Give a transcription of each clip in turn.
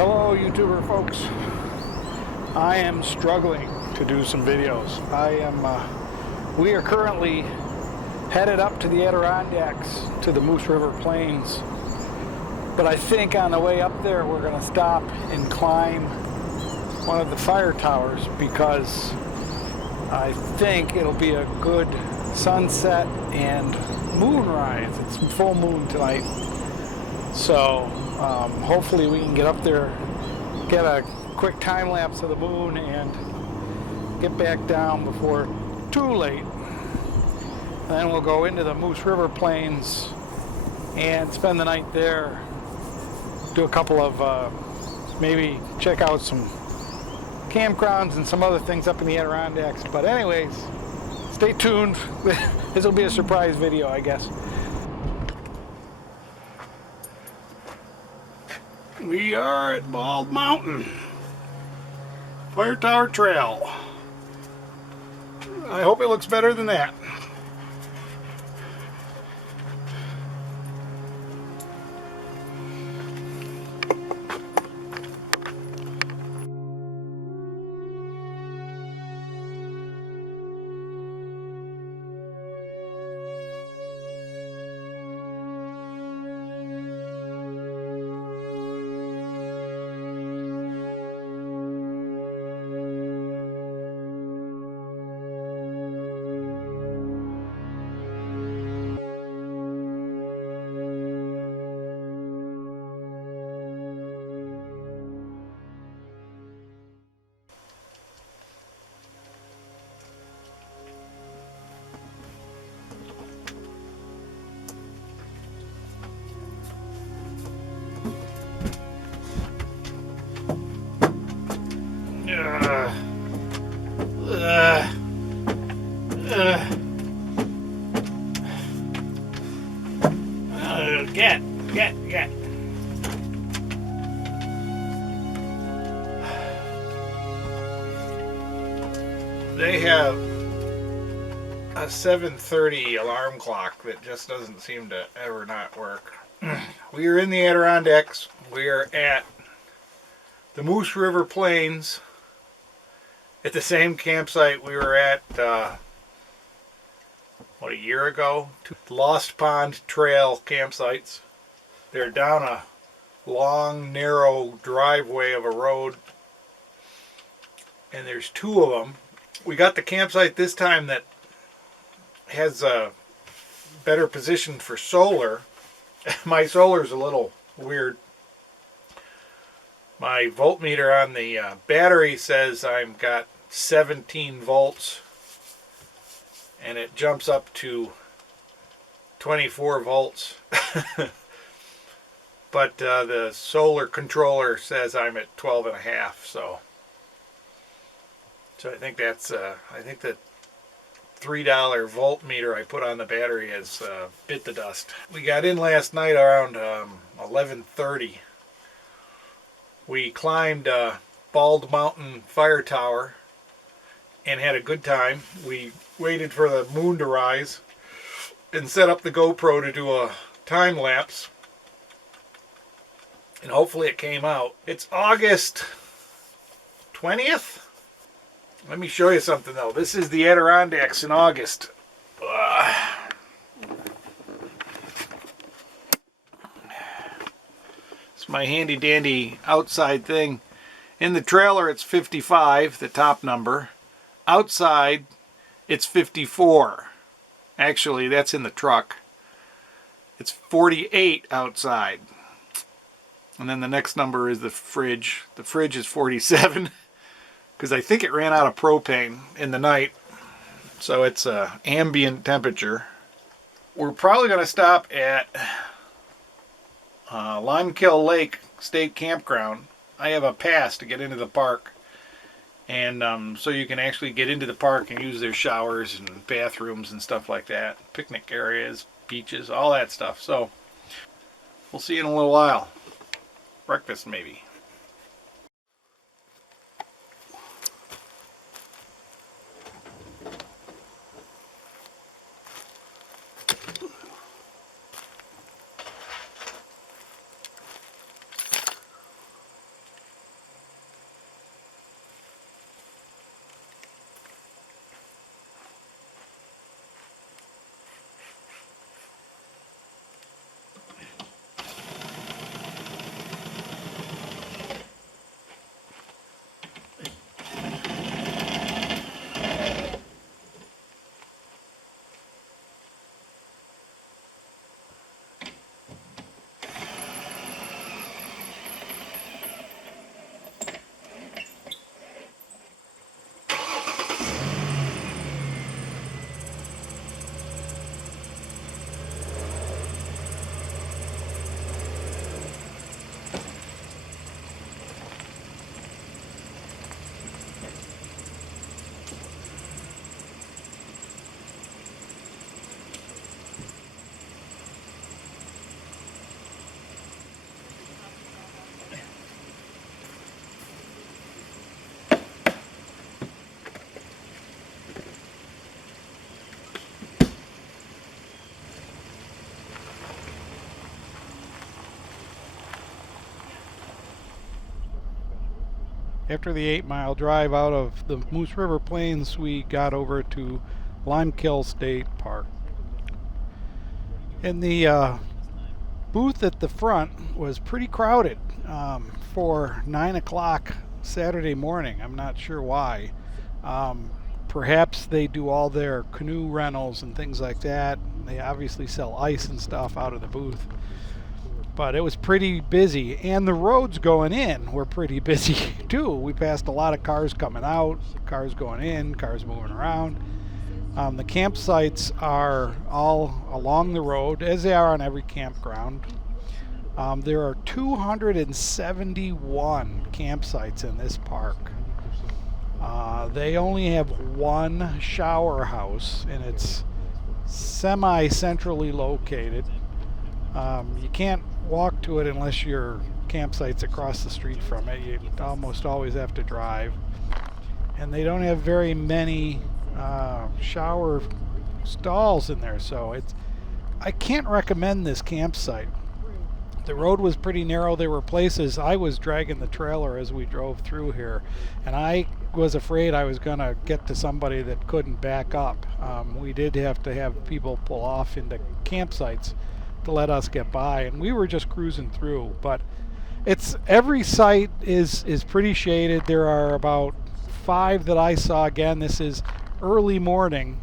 Hello YouTuber folks. I am struggling to do some videos. We are currently headed up to the Adirondacks to the Moose River Plains. But I think on the way up there we're going to stop and climb one of the fire towers because I think it'll be a good sunset and moonrise. It's full moon tonight. So hopefully we can get up there, get a quick time lapse of the moon and get back down before too late. Then we'll go into the Moose River Plains and spend the night there. Do a couple of, maybe check out some campgrounds and some other things up in the Adirondacks. But anyways, stay tuned. This will be a surprise video, I guess. We are at Bald Mountain Fire Tower Trail. I hope it looks better than that. Get. They have a 7:30 alarm clock that just doesn't seem to ever not work. We are in the Adirondacks. We are at the Moose River Plains at the same campsite we were at a year ago. Lost Pond Trail campsites. They're down a long, narrow driveway of a road, and there's two of them. We got the campsite this time that has a better position for solar. My solar's a little weird. My voltmeter on the battery says I've got 17 volts, and it jumps up to 24 volts. But the solar controller says I'm at 12 and a half, so I think that's I think the $3 voltmeter I put on the battery has bit the dust. We got in last night around 11:30. We climbed Bald Mountain Fire Tower and had a good time. We waited for the moon to rise and set up the GoPro to do a time lapse. And hopefully it came out. It's August 20th. Let me show you something though. This is the Adirondacks in August. It's my handy dandy outside thing. In the trailer it's 55, the top number. Outside it's 54. Actually, that's in the truck. It's 48 outside. And then the next number is the fridge. The fridge is 47 because I think it ran out of propane in the night. So it's ambient temperature. We're probably going to stop at Limekiln Lake State Campground. I have a pass to get into the park. And so you can actually get into the park and use their showers and bathrooms and stuff like that. Picnic areas, beaches, all that stuff. So we'll see you in a little while. Breakfast maybe. After the 8-mile drive out of the Moose River Plains, we got over to Limekiln State Park. And the booth at the front was pretty crowded for 9 o'clock Saturday morning. I'm not sure why. Perhaps they do all their canoe rentals and things like that. They obviously sell ice and stuff out of the booth. But it was pretty busy, and the roads going in were pretty busy too. We passed a lot of cars coming out, cars going in, cars moving around. The campsites are all along the road, as they are on every campground. There are 271 campsites in this park. They only have one shower house, and it's semi-centrally located. You can't walk to it unless your campsite's across the street from it. You almost always have to drive. And they don't have very many shower stalls in there, so I can't recommend this campsite. The road was pretty narrow. There were places I was dragging the trailer as we drove through here, and I was afraid I was gonna get to somebody that couldn't back up. We did have to have people pull off into campsites to let us get by, and we were just cruising through. But every site is pretty shaded. There are about 5 that I saw. Again, this is early morning,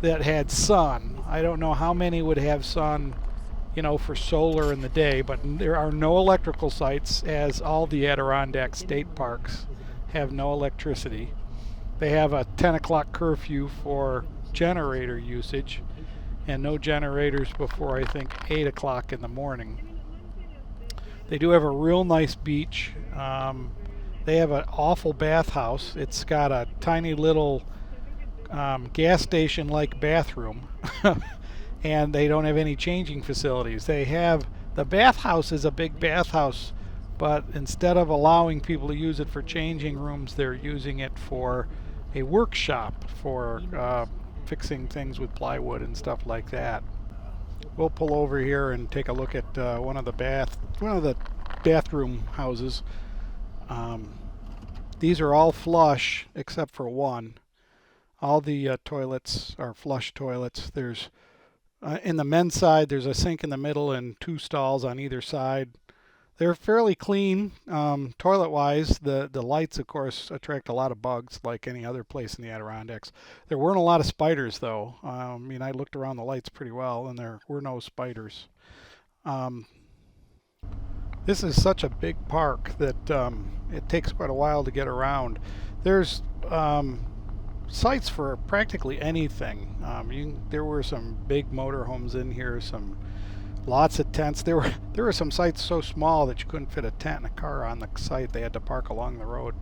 that had sun. I don't know how many would have sun, for solar in the day, but there are no electrical sites, as all the Adirondack state parks have no electricity. They have a 10 o'clock curfew for generator usage, and no generators before, I think, 8 o'clock in the morning. They do have a real nice beach. They have an awful bathhouse. It's got a tiny little gas station like bathroom. And they don't have any changing facilities. The bathhouse is a big bathhouse, but instead of allowing people to use it for changing rooms, they're using it for a workshop for fixing things with plywood and stuff like that. We'll pull over here and take a look at one of the bathroom houses. These are all flush except for one. All the toilets are flush toilets. There's in the men's side, there's a sink in the middle and 2 stalls on either side. They're fairly clean toilet-wise. The lights, of course, attract a lot of bugs like any other place in the Adirondacks. There weren't a lot of spiders, though. I looked around the lights pretty well, and there were no spiders. This is such a big park that it takes quite a while to get around. There's sites for practically anything. There were some big motorhomes in here, lots of tents. There were some sites so small that you couldn't fit a tent and a car on the site. They had to park along the road.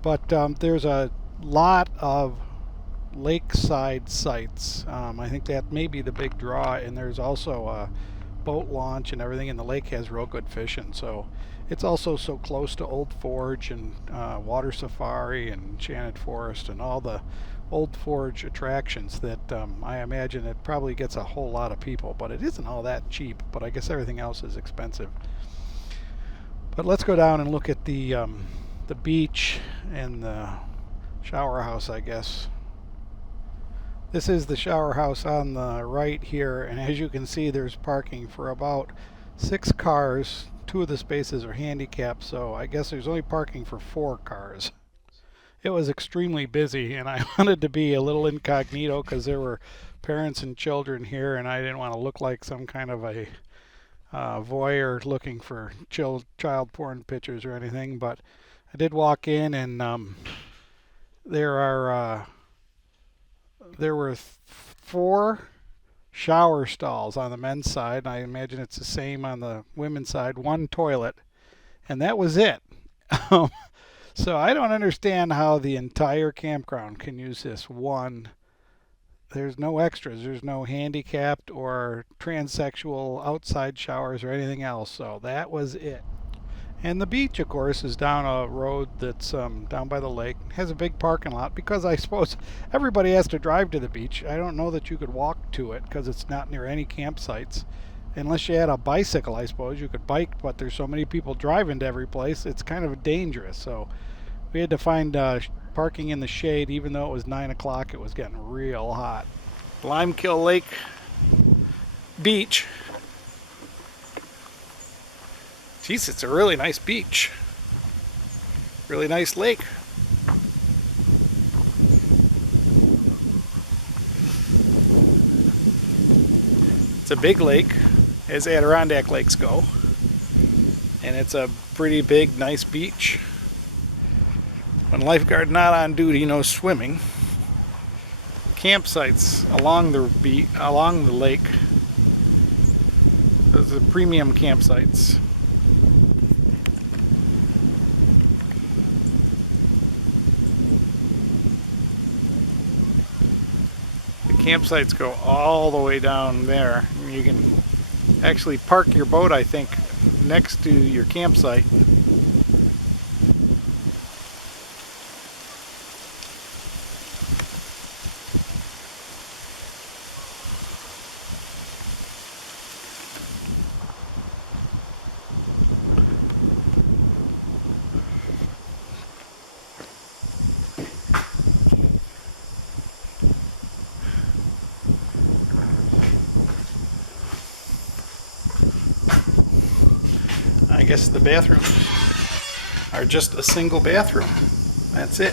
But there's a lot of lakeside sites. I think that may be the big draw, and there's also a boat launch and everything, and the lake has real good fishing. So it's also so close to Old Forge and Water Safari and Enchanted Forest and all the Old Forge attractions that I imagine it probably gets a whole lot of people, but it isn't all that cheap. But I guess everything else is expensive. But let's go down and look at the beach and the shower house, I guess. This is the shower house on the right here, and as you can see, there's parking for about 6 cars. 2 of the spaces are handicapped, so I guess there's only parking for 4 cars. It was extremely busy, and I wanted to be a little incognito because there were parents and children here, and I didn't want to look like some kind of a voyeur looking for child porn pictures or anything. But I did walk in, and there were 4 shower stalls on the men's side. I imagine it's the same on the women's side. 1 toilet, and that was it. So I don't understand how the entire campground can use this one. There's no extras. There's no handicapped or transsexual outside showers or anything else. So that was it. And the beach, of course, is down a road that's down by the lake. It has a big parking lot because I suppose everybody has to drive to the beach. I don't know that you could walk to it because it's not near any campsites. Unless you had a bicycle, I suppose you could bike, but there's so many people driving to every place, it's kind of dangerous. So We had to find parking in the shade, even though it was 9 o'clock. It was getting real hot. Limekiln Lake Beach. Jeez, it's a really nice beach. Really nice lake. It's a big lake, as Adirondack lakes go. And it's a pretty big, nice beach. When lifeguard not on duty, no swimming. Campsites along the lake. Those are premium campsites. The campsites go all the way down there. You can actually park your boat, I think, next to your campsite. I guess the bathrooms are just a single bathroom. That's it.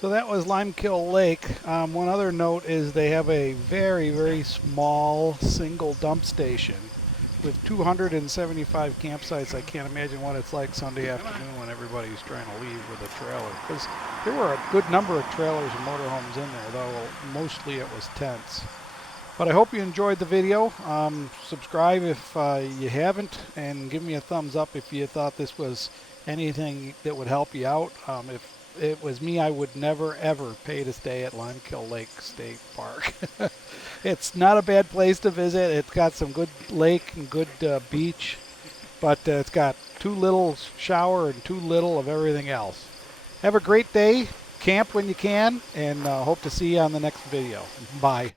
So that was Limekiln Lake. One other note is they have a very, very small single dump station with 275 campsites. I can't imagine what it's like Sunday afternoon when everybody's trying to leave with a trailer, because there were a good number of trailers and motorhomes in there, though mostly it was tents. But I hope you enjoyed the video. Subscribe if you haven't, and give me a thumbs up if you thought this was anything that would help you out. If it was me, I would never ever pay to stay at Limekiln Lake State Park. It's not a bad place to visit. It's got some good lake and good beach, but it's got too little shower and too little of everything else. Have a great day. Camp when you can, and hope to see you on the next video. Bye.